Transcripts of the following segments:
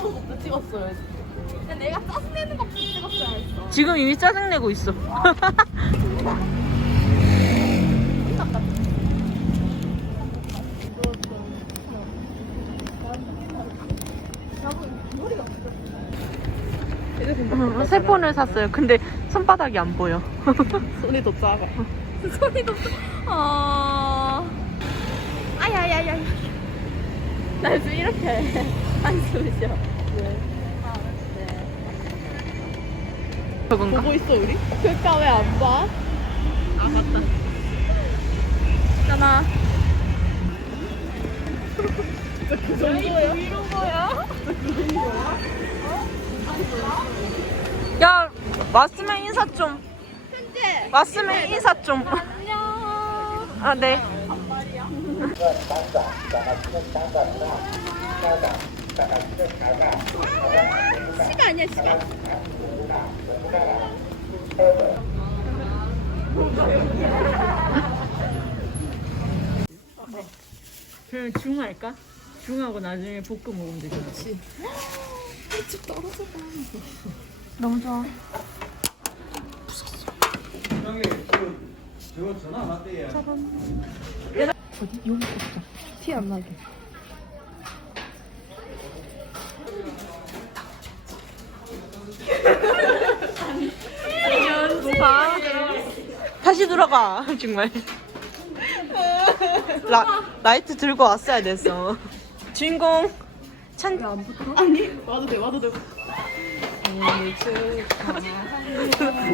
것부터 찍었어요. 근데 내가 짜증내는 것부터 찍었어야 했어. 지금 이미 짜증내고 있어. 어, 새 폰을 샀어요. 근데 손바닥이 안 보여. 손이 더 작아. 손이 더 아. 아야야야. 나 요즘 이렇게 한숨 쉬어. 저건가? 보고 있어 우리? 그러니까 왜 안 봐? 아 맞다. 있잖아. 그 정도야? 이런 거야? 야 왔으면 인사 좀. 왔으면 인사 좀. 안녕. 아 네. 시간 아니야 시간. 그럼 중 할까? 중하고 나중에 볶음 먹으면 되잖아. 집 떨어져. 너무 좋아. 왔대요. 어디? 여기 있어. 티안 나게. 다시 들어가 정말. 라 라이트 들고 왔어야 됐어. 주인공 찬. 아니 와도 돼 와도 돼.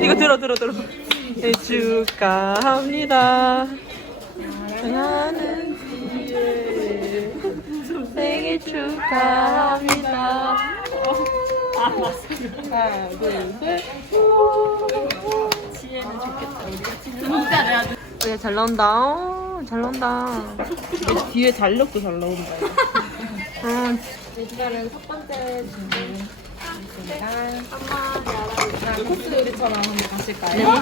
이거 들어 들어 들어. 네, 축하합니다. 뒤에 생일 축하합니다. 하나 둘 셋. 진짜 내가 야, 잘 나온다. 어, 잘 나온다. 뒤에 달력도 잘 나온다. 응. 이거를 첫 번째 준비. 코스 요리처럼 한번 가실까요?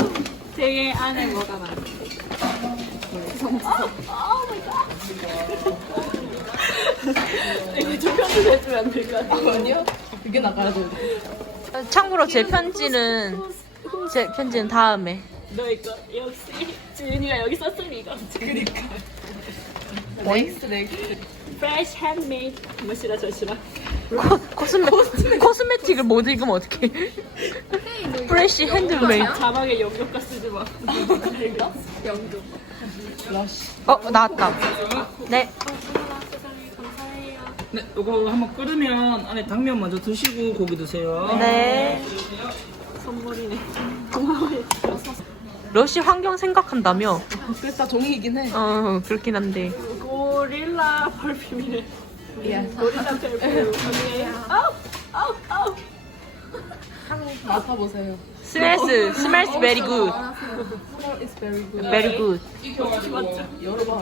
되게 안에 뭐가 많아. 이거 좀 편집 해주면 안 될까요? 아니요. 이게 나가야 돼. 참고로 제 편지는 제 편지는 다음에. 너 이거 역시 지은이가 여기 이거. 그니까. 넥스트 넥스트. Fresh handmade. 뭐시라 저시라. 코, 코스메, 코스메틱을 못 읽으면 어떡해. 프레쉬 핸드메이드. 자막에 영역가 쓰지 마. 영도. 어, 나왔다. 네. 네, 이거 한번 끓으면 안에 당면 먼저 드시고 고기 드세요. 네. 선물이네. 러시 환경 생각한다며? 그랬다 종이이긴 해. 어, 그렇긴 한데. 고릴라 펄퓸이래. 고릴라. 언니. 아우 아우 아우. 맡아보세요. 스멜스, 스멜스 베리 굿. It's very good. 베리 굿. 열어봐.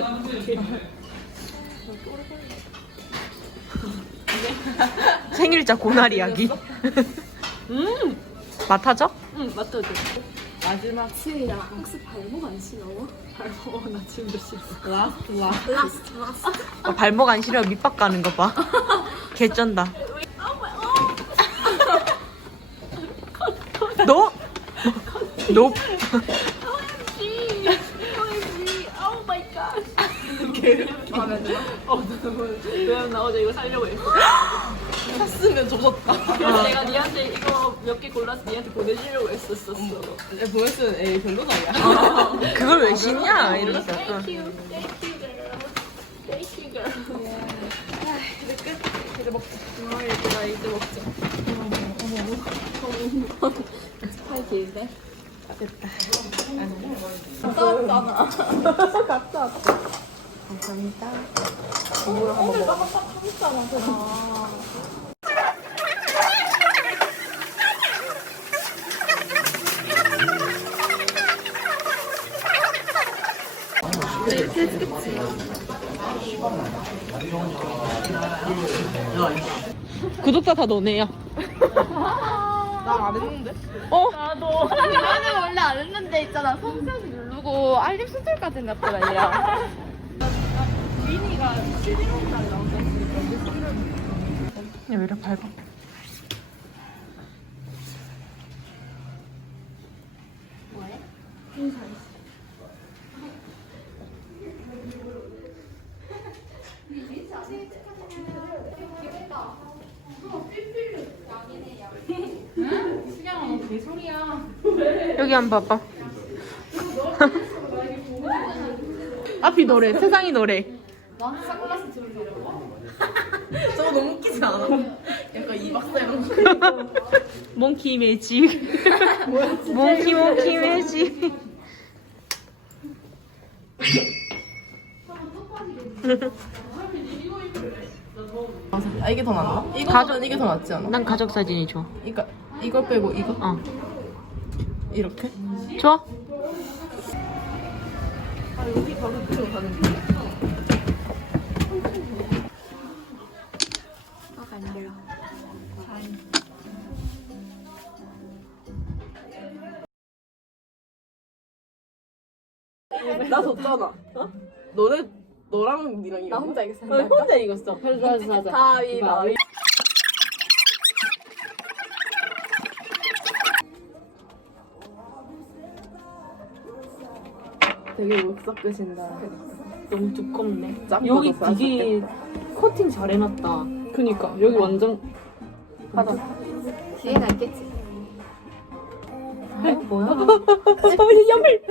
생일자 고날 이야기. 음. 맡아줘? 응 맡아줘. 마지막 치이야. 혹시 발목 안 시려워? 발목 나 지금도 싫어. 라스트 라스트. 라스트 라스트. 어, 발목 안 시려 밑밥 가는 거 봐. 개쩐다. 너? 너? OMG. OMG. Oh my god. 마음에 들어? 어, 너무. 왜냐면 나 어제 이거 살려고 했어. 샀으면 조졌다. 그래서 내가 니한테 이거 몇 개 골라서 니한테 보내주려고 했었었어. 내 보냈으면 에이 별로다, 야. 그걸 왜 신냐? 이러면서. 어. Thank you. Thank you, girl. Thank you, girl. 아, 이제 끝. 이제 먹자. 아, 나 이제 먹자. 어머, 어머. 팔 길네. 됐다. 갔다 왔잖아. 갔다 왔다. 감사합니다. 한번 먹어. 한번 했잖아, 구독자 다 너네야. 난안 했는데? 어? 나도. 나는 원래 안 했는데 있잖아. 성수지 누르고 알림 수술까지 났더라, 얘 미니가 11월 달에 나온다 얘왜 이렇게 밝아? 뭐해? 인사했어. 어, 삐삐 여기 한 번 봐봐. 앞이 노래, 세상이 노래. 저거 너무 웃기지 않아? 약간 이 박사형. 몽키 매직. 몽키 몽키 매직. 아 이게 더 낫나? 이거보다 가족- 이게 더 낫지 않아? 난 가족 사진이 좋아. 이거 이걸 빼고 이거 어. 이렇게? 좋아? 아 여기 바로 그쪽 가는 길. 나 졌잖아. 어? 너네 너랑 니랑 이거. 나 혼자 이겼어. 나 혼자 이겼어. 맞아 맞아. 가위바위. 되게 묵석 끄신다. 너무 두껍네. 짱 여기 되게 코팅 잘 해놨다. 그니까 여기 완전 하다. 기회가 있겠지. 뭐야? 연필.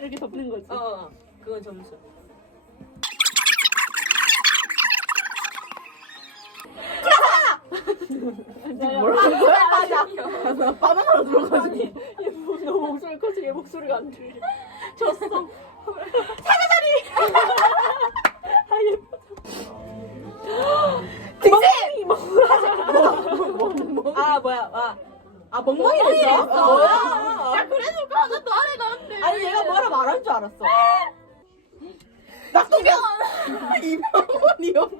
이렇게 덮는 거지. 어, 그건 점수. 뭐라고 맞아. 나 바나나로 들어가지. 너 목소리 커지 얘 목 소리가 안 들려. 졌어. 아 뭐야? 아, 아 멍멍이 됐어? 뭐야? 야 그래놓고 하나도 안 해놨는데. 아니 얘가 뭐라 말할 줄 알았어. 낙동강. 이병헌이요.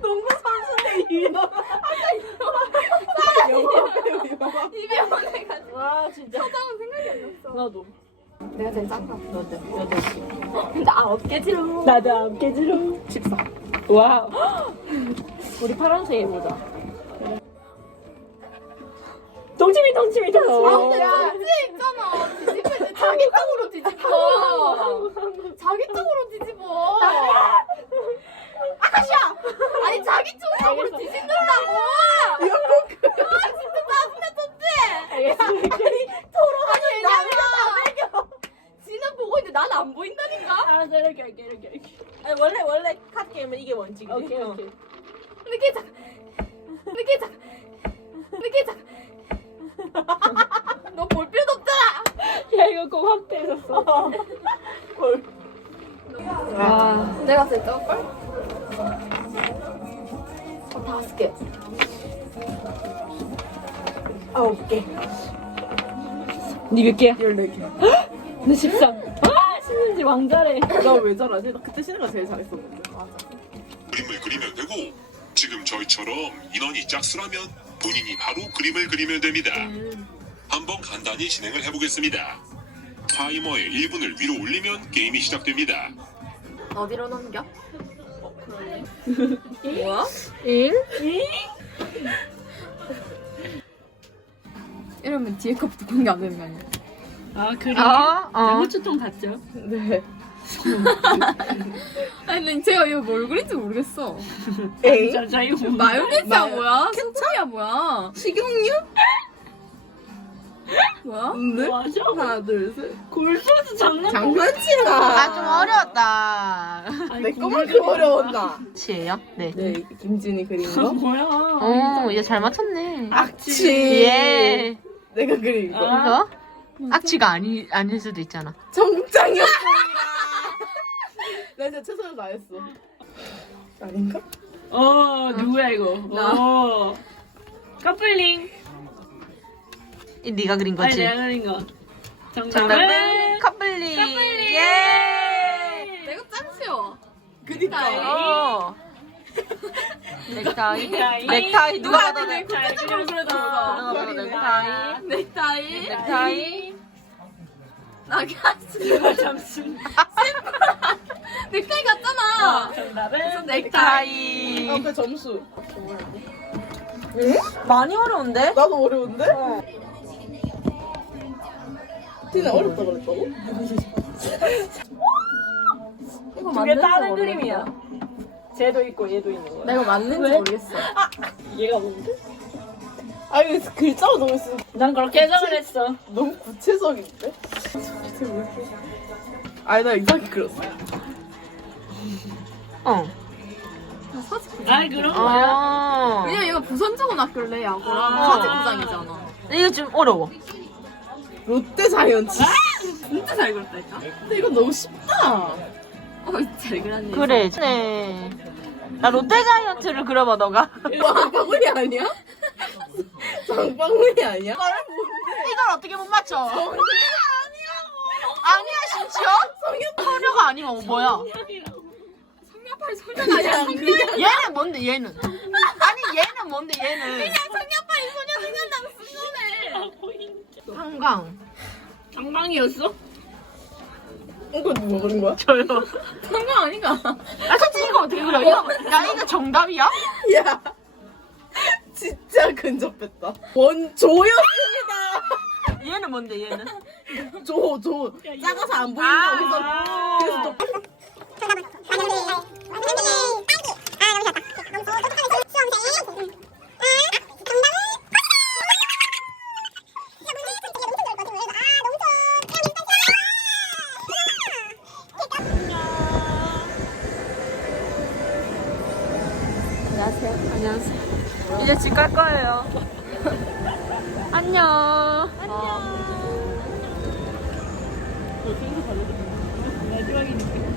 농구 선수인데 이병헌. 영화 이병헌. 이병헌 해가지고. 와 진짜. 초장은 생각이 안 났어. 나도. 내가 제일 짱나. 너도 너도. 근데 아홉 개지로. 나도 지로. 14. 와. 우리 파란색 해보자. 동치미 동치미 동치미. 아 근데 진지 있잖아. 뒤집을 때 자기 쪽으로 뒤집어. 자기 쪽으로 뒤집어. 아카시야. 아니 자기 쪽으로 뒤집는다고. 이거 꼭아 진짜 짜증나. 알겠습니다. 아니 왜냐면 지는 보고 있는데 난 안 보인다니까. 알았어 이렇게 할게 이렇게 할게. 아니 원래 원래 카드 게임은 이게 원칙이지. 오케이, 어. 오케이. 느끼 자. 느끼 자. 느끼 자. 너볼 필요도 없잖아. 야 이거 꼭 확대해줬어. 헐. 아. 내가 적을? 어, 다섯 개. 아홉 개. 니몇 개야? 14개. 나 13. 아 신은지 왕자래. 나 왜 잘하지? 나 그때 쉬는 거 제일 잘했었는데. 그림을 그리면 되고 지금 저희처럼 인원이 짝수라면 본인이 바로 그림을 그리면 됩니다. 한번 간단히 진행을 해보겠습니다. 타이머의 1분을 위로 올리면 게임이 시작됩니다. 어디로 넘겨? 뭐야? 1? 이러면 뒤에 거부터 공개 안 되는 거 아니야? 아 그래? 어? 어. 후추통 닿죠? 네. 아니 근데 제가 이거 뭘 그린지 모르겠어. 에이? 자, 자 이거 마요네즈야 마요- 뭐야? 소금이야 뭐야? 식용유? 뭐야? 네? 맞아? 하나, 둘, 셋. 골소스 장난 장난치나. 아 좀 어려웠다. 내 거만큼 어려웠나? 치예요? 네. 네, 김진이 그린 아, 거. 뭐야? 어, 얘잘 맞췄네. 악취. 예. 내가 그린 거. 아. 어? 악취가 아니 아닐 수도 있잖아. 정장이었습니다. 나 진짜 최선을 다했어. 아닌가? 어 누구야 이거? 어 커플링. 이 네가 그린 아니 거지. 내가 그린 거. 정답은 정답은 커플링. 커플링. 예. 내가 짱 쉬워. 그니까. 어. 넥타이. 넥타이. 넥타이 누가 봐도 넥. 넥타이. 그래 그래 누가 봐도 넥타이. 넥타이. 넥타이. 나가지. 잠시. 넥타이 같잖아. 정답은 넥타이. 앞에 아, 점수. 많이 어려운데? 나도 어려운데? 티는 어렵다 그랬다고? 이거 두개 다른 그림이야. 쟤도 있고 얘도 있는 거야. 나 이거 맞는지 왜? 모르겠어. 얘가 뭔데? 아 이거 글자가 너무 있어. 난 그렇게 해석을 했어. 너무 구체적인데? 아니 나 이상하게 그렸어. 어. 아이 그런 거야. 아. 왜냐면 얘가 부산초등학교래 야구랑 아. 사직구장이잖아. 이거 좀 어려워. 롯데 자이언츠. 진짜 잘 그렸다니까. 근데 이건 너무 쉽다. 어잘 그렸네. 그래. 네. 나 롯데자이언트를 그려봐 너가. 장바구니 아니야? 장바구니 아니야? 뭔데? 이걸 어떻게 못 맞춰? 아니야 심지어? 성녀가 아니면 뭐야? 성녀팔 소년 아니야? 성녀. 얘는 뭔데 얘는? 아니 얘는 뭔데 얘는? 성녀팔 소년 생각나면 쓴 거네. 한강. 장방이었어? 이거 누가 그린 거야? 저요. 성녀 아닌가? 아 솔직히 이거 어떻게 그려? 이거 야 이거 정답이야? 야. 진짜 근접했다. 원조였습니다. 얘는 뭔데 얘는? 조, 조. 작아서 안 보인다. 그래서, 그래서 또 안녕하세요. 갈 거예요. 안녕. 안녕. 마지막이니까.